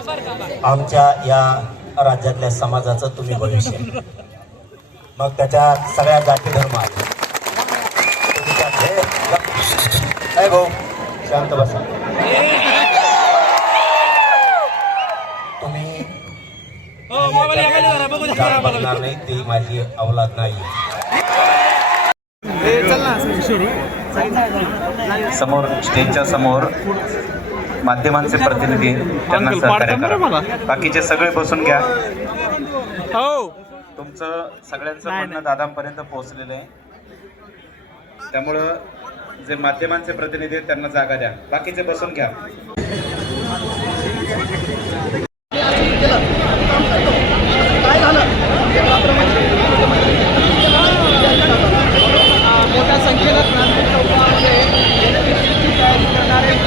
आमच्या या राज्यातल्या समाजाचं तुम्ही भविष्य, मग त्याच्यात सगळ्या जाती धर्म आहेत. भाऊ शांत बसा. तुम्ही जात बघणार नाही, ती माझी अवलाद नाही. समोर स्टेजच्या समोर माध्यमांचे प्रतिनिधी त्यांना सहकार्य करा. बाकीचे सगळे बसून घ्या. तुमचं सगळ्यांचं म्हणणं दादांपर्यंत पोहोचलेलं आहे, त्यामुळं जे माध्यमांचे प्रतिनिधी आहेत त्यांना जागा द्या. बाकीचे बसून घ्या. मोठ्या संख्येनं क्रांती चौकामध्ये तयारी करणारे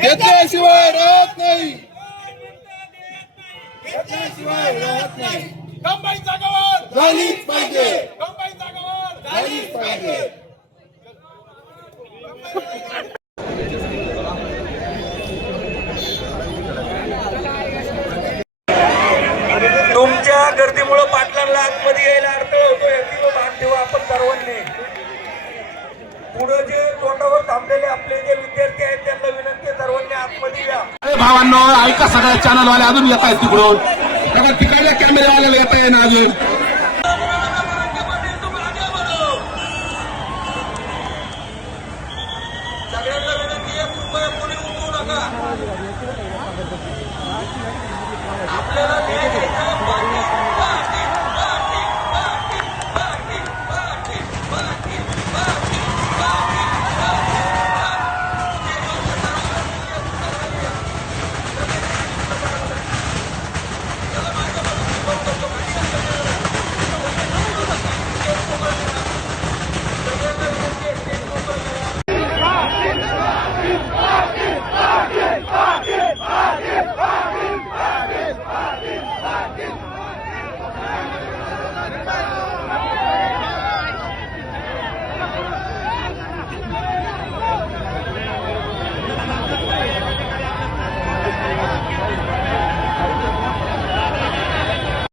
घेतल्याशिवाय राहत नाही, घेतल्याशिवाय राहत नाही. कंबाई जागावर झालीच पाहिजे, कंबाई जागावर झालीच पाहिजे. तुमच्या गर्दीमुळे पाटलांना आतमध्ये यायला अडथळा होतो, याची भाग ठेवा आपण सर्वांनी. पुढे जे तोंडावर थांबलेले आपले जे विद्यार्थी आहेत त्यांना विनंती आहे, सर्वांनी आतमध्ये या. अरे भावांनो, ऐका, सगळ्या चॅनलवाले अजून येत आहेत तिकडून, तिकडल्या कॅमेरावाल्याला येता येईना अजून.